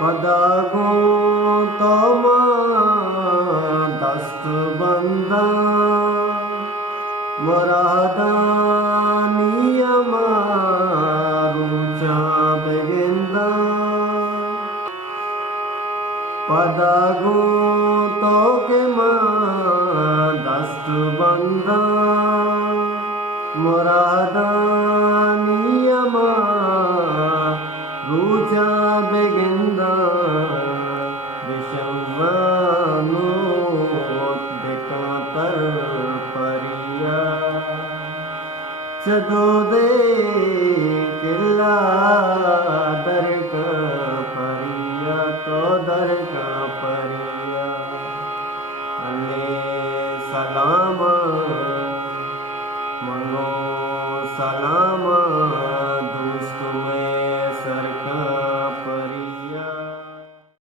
पदागो तोमा दस्त बंदा मरादानियमा रुचा बेगिंदा पदागो तो के माँ दस्त बंदा मरादानियमा रुचा बेगिंदा विषवानो दिकातर परिया चदो दे किला